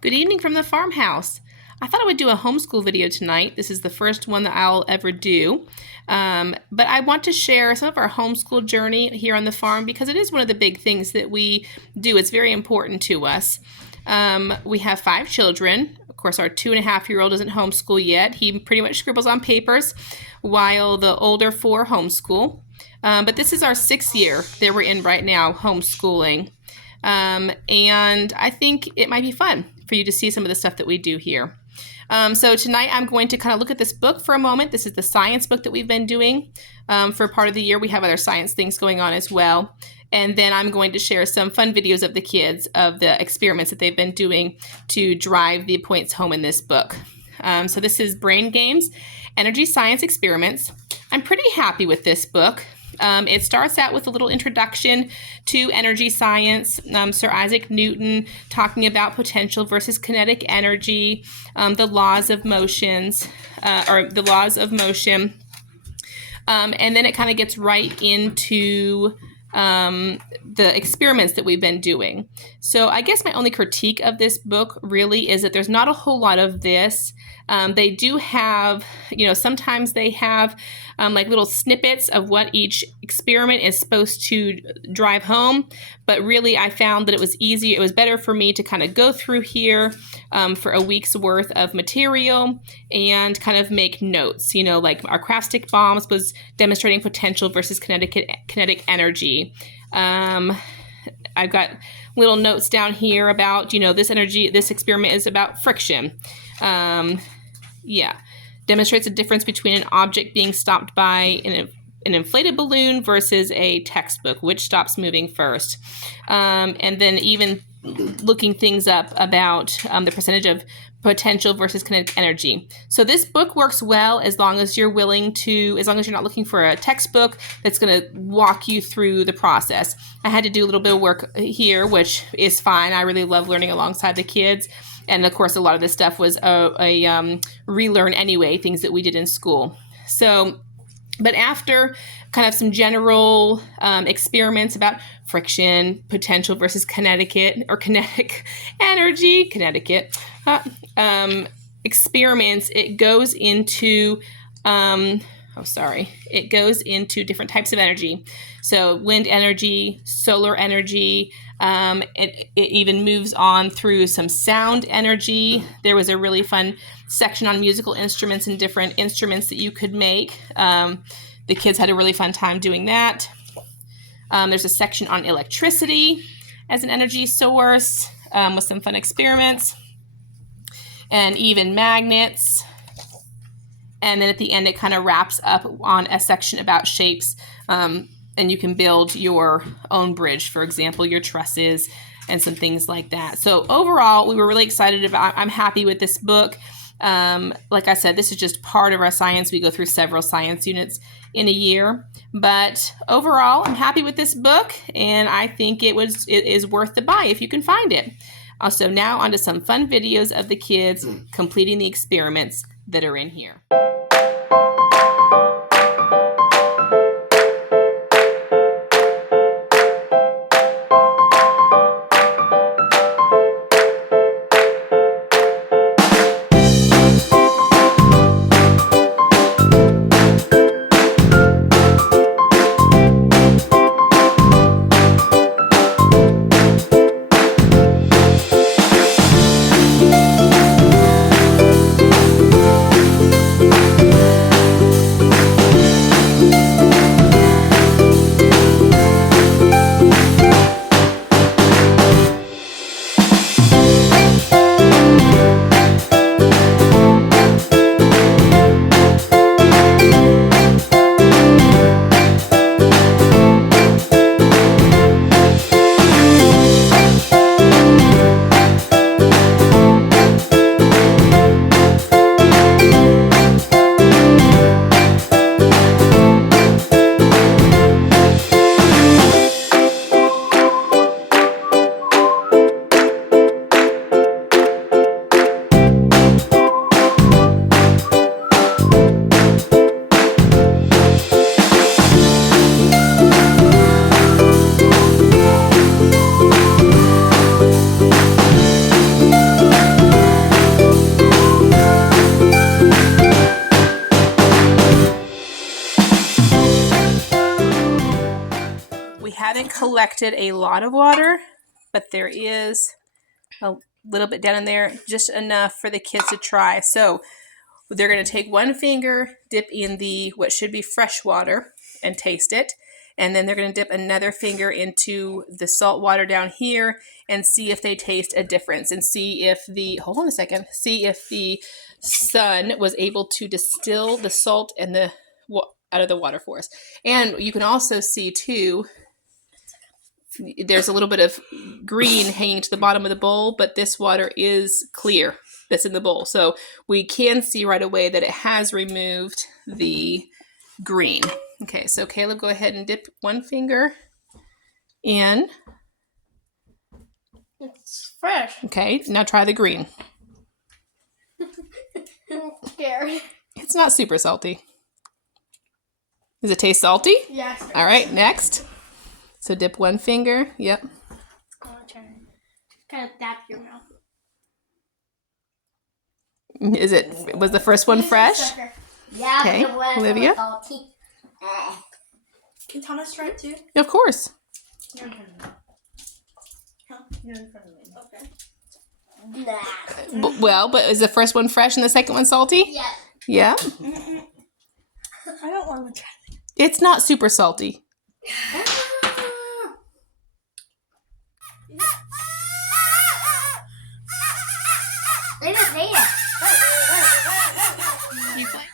Good evening from the farmhouse. I thought I would do a homeschool video tonight. This is the first one that I'll ever do. But I want to share some of our homeschool journey here on the farm because it is one of the big things that we do. It's very important to us. We have 5 children. Of course, our 2.5-year-old isn't homeschool yet. He pretty much scribbles on papers while the older 4 homeschool. But this is our 6th year that we're in right now, homeschooling. And I think it might be fun for you to see some of the stuff that we do here. So tonight I'm going to kind of look at this book for a moment. This is the science book that we've been doing for part of the year. We have other science things going on as well. And then I'm going to share some fun videos of the kids of the experiments that they've been doing to drive the points home in this book. So this is Brain Games, Energy Science Experiments. I'm pretty happy with this book. It starts out with a little introduction to energy science, Sir Isaac Newton talking about potential versus kinetic energy, the laws of motion. And then it kind of gets right into the experiments that we've been doing. So I guess my only critique of this book really is that there's not a whole lot of this. They do have, sometimes they have like little snippets of what each experiment is supposed to drive home. But really, I found that it was better for me to kind of go through here for a week's worth of material and kind of make notes. Like our craft stick bombs was demonstrating potential versus kinetic energy. I've got little notes down here about, this experiment is about friction. Demonstrates a difference between an object being stopped by an inflated balloon versus a textbook, which stops moving first. And then even looking things up about the percentage of potential versus kinetic energy. So this book works well as long as you're not looking for a textbook that's going to walk you through the process. I had to do a little bit of work here, which is fine. I really love learning alongside the kids. And of course, a lot of this stuff was a relearn anyway, things that we did in school. So, but after kind of some general experiments about friction, potential versus kinetic energy, experiments, it goes into different types of energy. So wind energy, solar energy. It even moves on through some sound energy. There was a really fun section on musical instruments and different instruments that you could make. The kids had a really fun time doing that. There's a section on electricity as an energy source with some fun experiments. And even magnets. And then at the end, it kind of wraps up on a section about shapes. And you can build your own bridge, for example, your trusses and some things like that. So overall, we were really excited about, I'm happy with this book. Like I said, this is just part of our science. We go through several science units in a year. But overall, I'm happy with this book. And I think it is worth the buy if you can find it. Also, now onto some fun videos of the kids completing the experiments that are in here. collected a lot of water, but there is a little bit down in there, just enough for the kids to try. So they're going to take one finger, dip in the what should be fresh water, and taste it. And then they're going to dip another finger into the salt water down here and see if they taste a difference, and see if the sun was able to distill the salt and the out of the water for us. And you can also see too, there's a little bit of green hanging to the bottom of the bowl, but this water is clear that's in the bowl. So we can see right away that it has removed the green. Okay, so Caleb, go ahead and dip one finger in. It's fresh. Okay, now try the green. I'm scared. It's not super salty. Does it taste salty? Yes. All right, next. So dip one finger. Yep. I'm gonna try to kind of tap your mouth. Was the first one fresh? Yeah, Okay, but the one Olivia? salty. Can Thomas try it too? Of course. You're in front of me. Huh? You're in front of me. Okay. Nah. But is the first one fresh and the second one salty? Yeah. Yeah. I don't want to try it. It's not super salty. Leave it there. You play.